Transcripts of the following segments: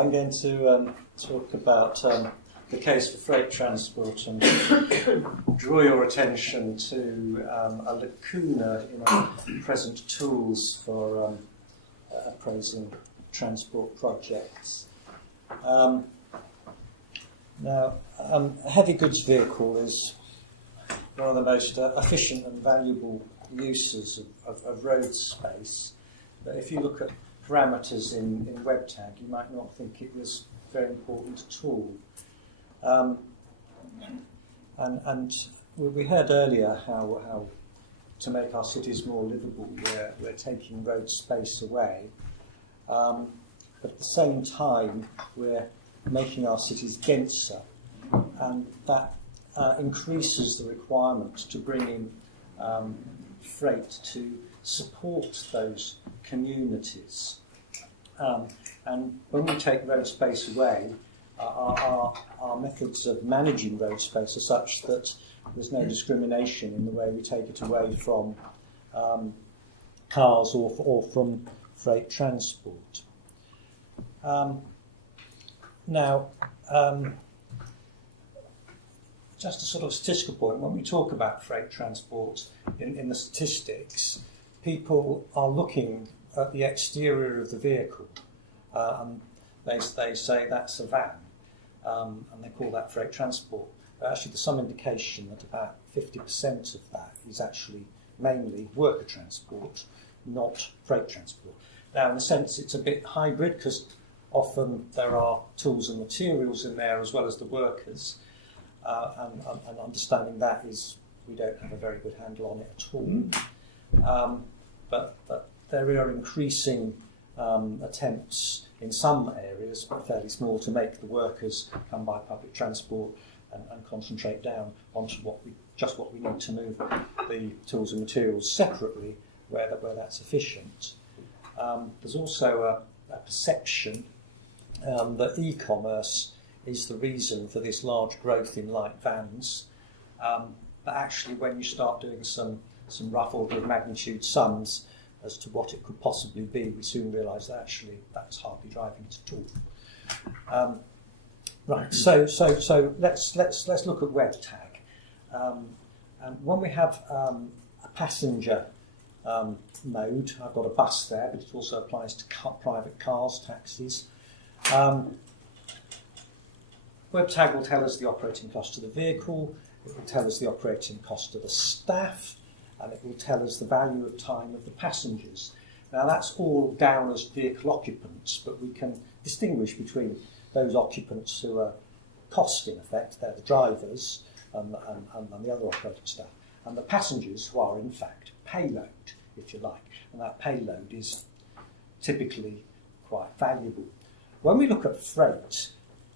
I'm going to talk about the case for freight transport and draw your attention to a lacuna in our present tools for appraising transport projects. Now, a heavy goods vehicle is one of the most efficient and valuable uses of road space. But if you look at parameters in WebTAG, you might not think it was very important at all. And we heard earlier how to make our cities more livable, we're taking road space away. But at the same time, we're making our cities denser, and that increases the requirement to bring in freight to support those communities. And when we take road space away, our methods of managing road space are such that there's no discrimination in the way we take it away from cars or from freight transport. Now, just a sort of statistical point, when we talk about freight transport in the statistics, people are looking at the exterior of the vehicle, and they say that's a van, and they call that freight transport. But actually, there's some indication that about 50% of that is actually mainly worker transport, not freight transport. Now, in a sense, it's a bit hybrid because often there are tools and materials in there as well as the workers, and understanding that is we don't have a very good handle on it at all. But there are increasing attempts in some areas, but fairly small, to make the workers come by public transport and concentrate down onto what we need to move the tools and materials separately where that's efficient. There's also a perception that e-commerce is the reason for this large growth in light vans. But actually, when you start doing some rough order of magnitude sums as to what it could possibly be, we soon realise that actually that's hardly driving it at all. Right. So let's look at WebTAG. And when we have a passenger mode, I've got a bus there, but it also applies to private cars, taxis. WebTAG will tell us the operating cost of the vehicle, it will tell us the operating cost of the staff, and it will tell us the value of time of the passengers. Now that's all down as vehicle occupants, but we can distinguish between those occupants who are cost in effect, they're the drivers and the other operating staff, and the passengers who are in fact payload, if you like, and that payload is typically quite valuable. When we look at freight,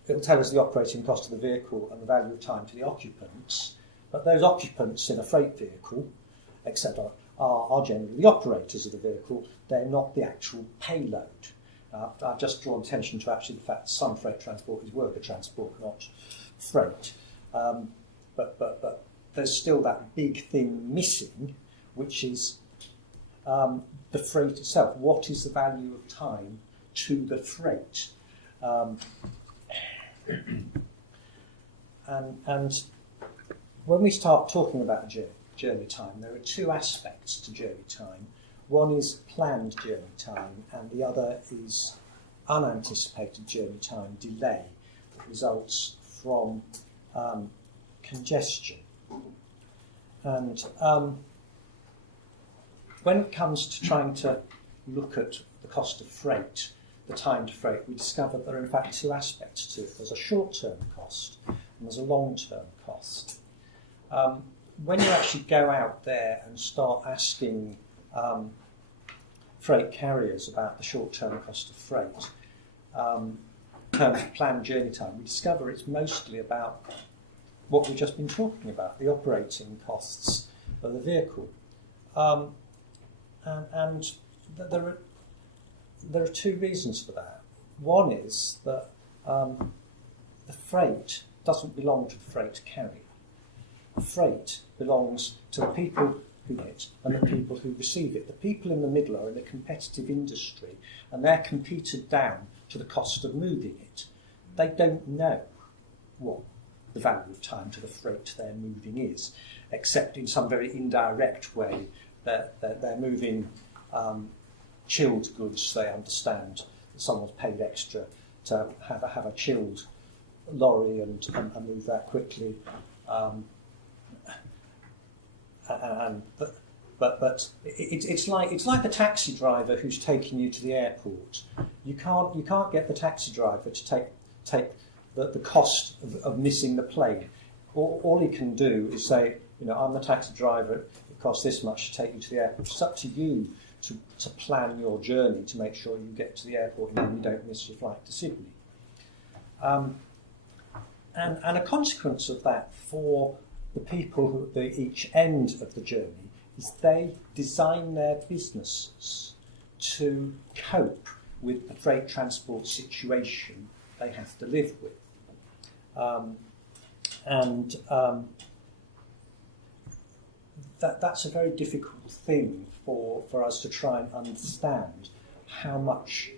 it'll tell us the operating cost of the vehicle and the value of time to the occupants, but those occupants in a freight vehicle, etc., are generally the operators of the vehicle, they're not the actual payload. I've just drawn attention to actually the fact that some freight transport is worker transport, not freight. But there's still that big thing missing, which is the freight itself. What is the value of time to the freight? And when we start talking about journey time, there are two aspects to journey time. One is planned journey time, and the other is unanticipated journey time, delay, that results from congestion. And when it comes to trying to look at the cost of freight, the time to freight, we discover there are in fact two aspects to it. There's a short-term cost and there's a long-term cost. When you actually go out there and start asking freight carriers about the short-term cost of freight, in terms of planned journey time, we discover it's mostly about what we've just been talking about, the operating costs of the vehicle. And there are two reasons for that. One is that the freight doesn't belong to the freight carrier. Freight belongs to the people who get it and the people who receive it. The people in the middle are in a competitive industry, and they're competed down to the cost of moving it. They don't know what the value of time to the freight they're moving is, except in some very indirect way that they're moving chilled goods. They understand that someone's paid extra to have a chilled lorry and move that quickly. But it's like the taxi driver who's taking you to the airport. You can't get the taxi driver to take the cost of missing the plane. All he can do is say, I'm the taxi driver. It costs this much to take you to the airport. It's up to you to plan your journey to make sure you get to the airport and you don't miss your flight to Sydney. And a consequence of that for the people who are at each end of the journey is they design their businesses to cope with the freight transport situation they have to live with. That's a very difficult thing for us to try and understand how much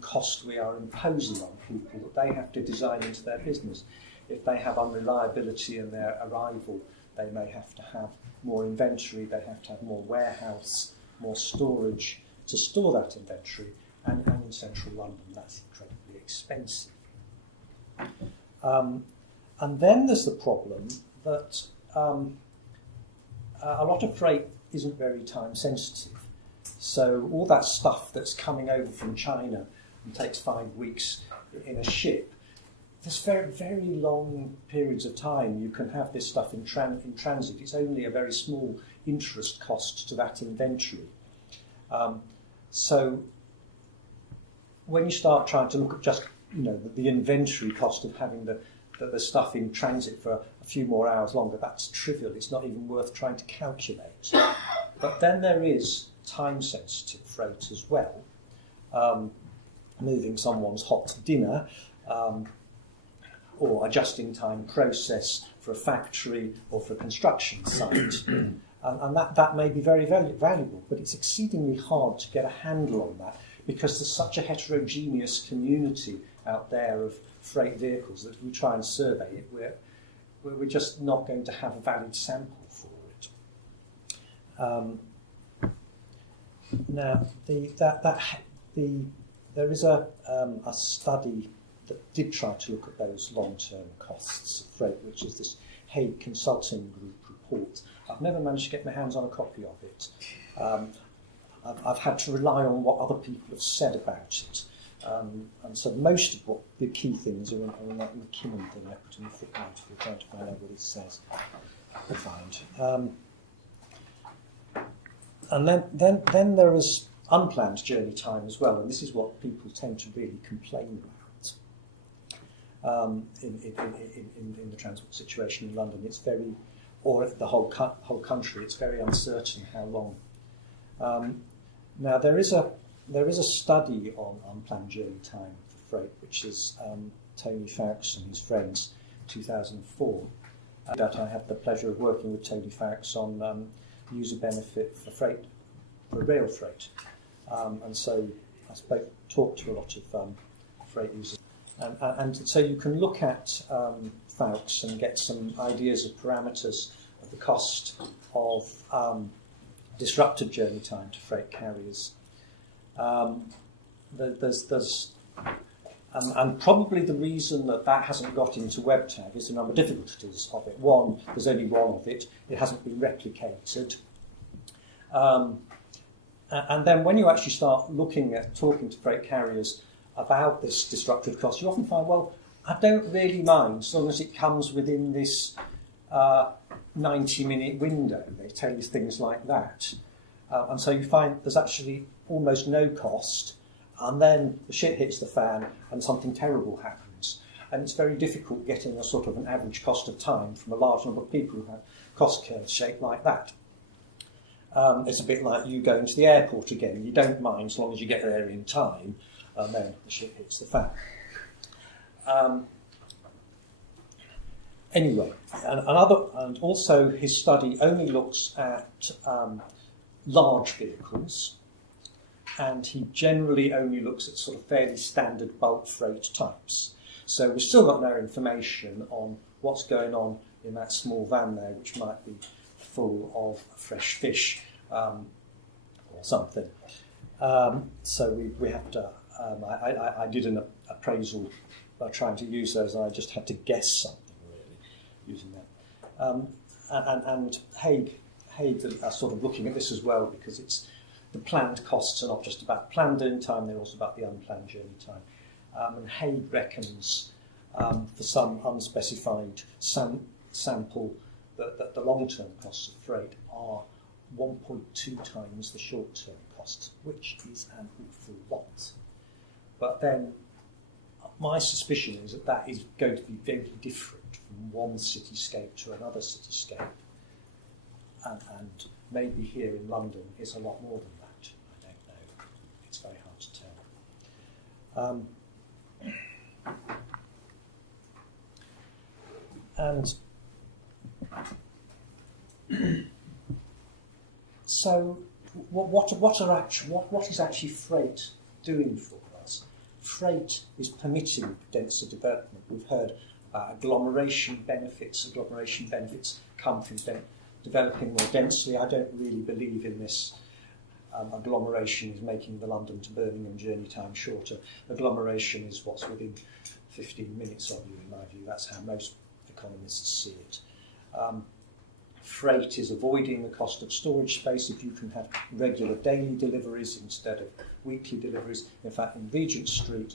cost we are imposing on people that they have to design into their business. If they have unreliability in their arrival, they may have to have more inventory, they have to have more warehouse, more storage to store that inventory, and in central London that's incredibly expensive. And then there's the problem that a lot of freight isn't very time sensitive. So all that stuff that's coming over from China and takes 5 weeks in a ship, there's very, very long periods of time you can have this stuff in transit. It's only a very small interest cost to that inventory. So when you start trying to look at just the inventory cost of having the stuff in transit for a few more hours longer, that's trivial. It's not even worth trying to calculate. But then there is time-sensitive freight as well. Moving someone's hot dinner, or a just-in-time process for a factory or for a construction site. And that may be very valuable, but it's exceedingly hard to get a handle on that because there's such a heterogeneous community out there of freight vehicles that if we try and survey it, we're just not going to have a valid sample for it. Now, there is a study that did try to look at those long-term costs of freight, which is this Hague Consulting Group report. I've never managed to get my hands on a copy of it. I've had to rely on what other people have said about it. And so most of what the key things are in that McKinnon thing I put in the footnote if you're trying to find out what it says. We'll find. And then there is unplanned journey time as well, and this is what people tend to really complain about in the transport situation in London. It's very, or the whole country, it's very uncertain how long. Now there is a study on unplanned journey time for freight, which is Tony Fowkes and his friends, 2004. That I have the pleasure of working with Tony Fowkes on user benefit for rail freight, and so I talked to a lot of freight users, and so you can look at Fowkes and get some ideas of parameters of the cost of disrupted journey time to freight carriers. And probably the reason that hasn't got into WebTAG is the number of difficulties of it. One, there's only one of it. It hasn't been replicated. And then when you actually start talking to freight carriers about this disruptive cost, you often find, well, I don't really mind as long as it comes within this 90-minute window. They tell you things like that. And so you find there's actually almost no cost, and then the shit hits the fan and something terrible happens. And it's very difficult getting a sort of an average cost of time from a large number of people who have cost curves shaped like that. It's a bit like you going to the airport again. You don't mind as long as you get there in time, and then the shit hits the fan. Anyway, and also his study only looks at large vehicles, and he generally only looks at sort of fairly standard bulk freight types. So we've still got no information on what's going on in that small van there, which might be full of fresh fish or something. So we have to, I did an appraisal by trying to use those, and I just had to guess something really using that. And Hague are sort of looking at this as well, because it's the planned costs are not just about planned journey time, they're also about the unplanned journey time. And Hague reckons for some unspecified sample that the long-term costs of freight are 1.2 times the short-term cost, which is an awful lot. But then my suspicion is that is going to be very different from one cityscape to another cityscape. And maybe here in London it's a lot more than that. I don't know. It's very hard to tell. So, what is actually freight doing for us? Freight is permitting denser development. We've heard agglomeration benefits. Agglomeration benefits come from developing more densely. I don't really believe in this. Agglomeration is making the London to Birmingham journey time shorter. Agglomeration is what's within 15 minutes of you, in my view. That's how most economists see it. Freight is avoiding the cost of storage space if you can have regular daily deliveries instead of weekly deliveries. In fact, in Regent Street,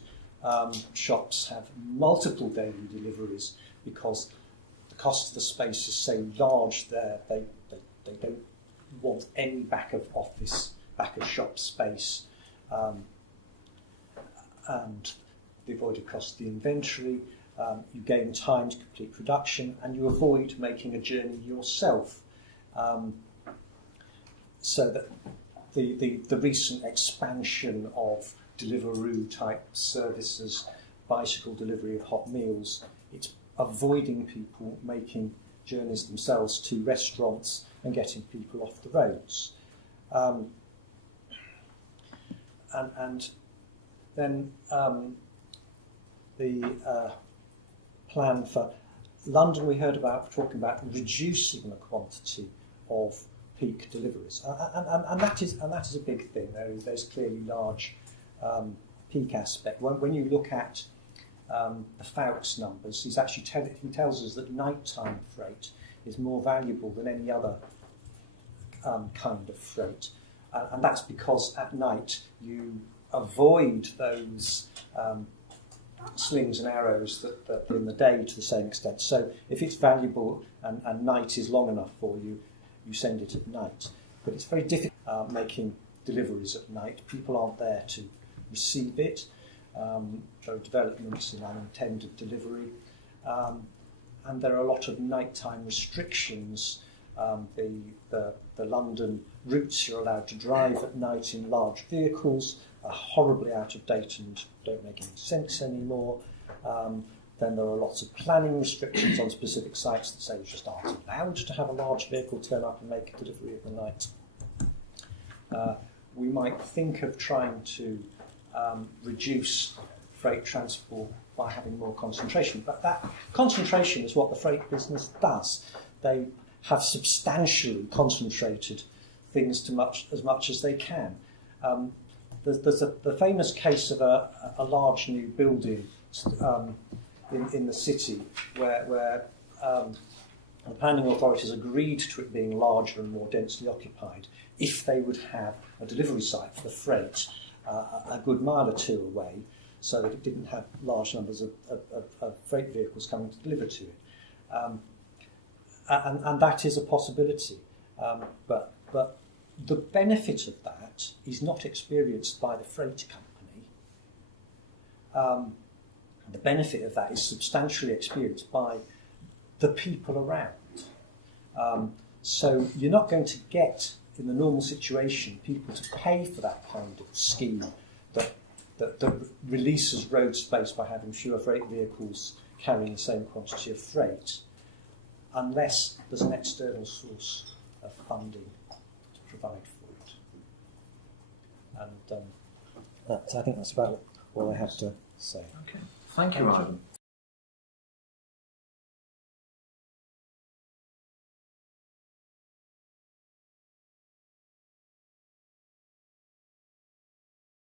shops have multiple daily deliveries because the cost of the space is so large there, they don't want any back of shop space, and the avoided cost of the inventory. You gain time to complete production, and you avoid making a journey yourself. So that the recent expansion of Deliveroo type services, bicycle delivery of hot meals, it's avoiding people making journeys themselves to restaurants and getting people off the roads. And then the plan for London, we heard about talking about reducing the quantity of peak deliveries, and that is a big thing. There's clearly large peak aspect. When you look at the Fouts numbers, he tells us that nighttime freight is more valuable than any other kind of freight, and that's because at night you avoid those slings and arrows that in the day to the same extent. So if it's valuable and night is long enough for you, you send it at night. But it's very difficult making deliveries at night. People aren't there to receive it. There are developments in unintended delivery. And there are a lot of nighttime restrictions. The London routes you're allowed to drive at night in large vehicles are horribly out of date and don't make any sense anymore. Then there are lots of planning restrictions on specific sites that say you just aren't allowed to have a large vehicle turn up and make a delivery at the night. We might think of trying to reduce freight transport by having more concentration, but that concentration is what the freight business does. They have substantially concentrated things to as much as they can. There's the famous case of a large new building in the city where the planning authorities agreed to it being larger and more densely occupied if they would have a delivery site for the freight a good mile or two away, so that it didn't have large numbers of freight vehicles coming to deliver to it. And that is a possibility. But the benefit of that is not experienced by the freight company. The benefit of that is substantially experienced by the people around. So you're not going to get, in the normal situation, people to pay for that kind of scheme that releases road space by having fewer freight vehicles carrying the same quantity of freight, unless there's an external source of funding to provide And I think that's about all I have to say. Okay. Thank you, Ivan.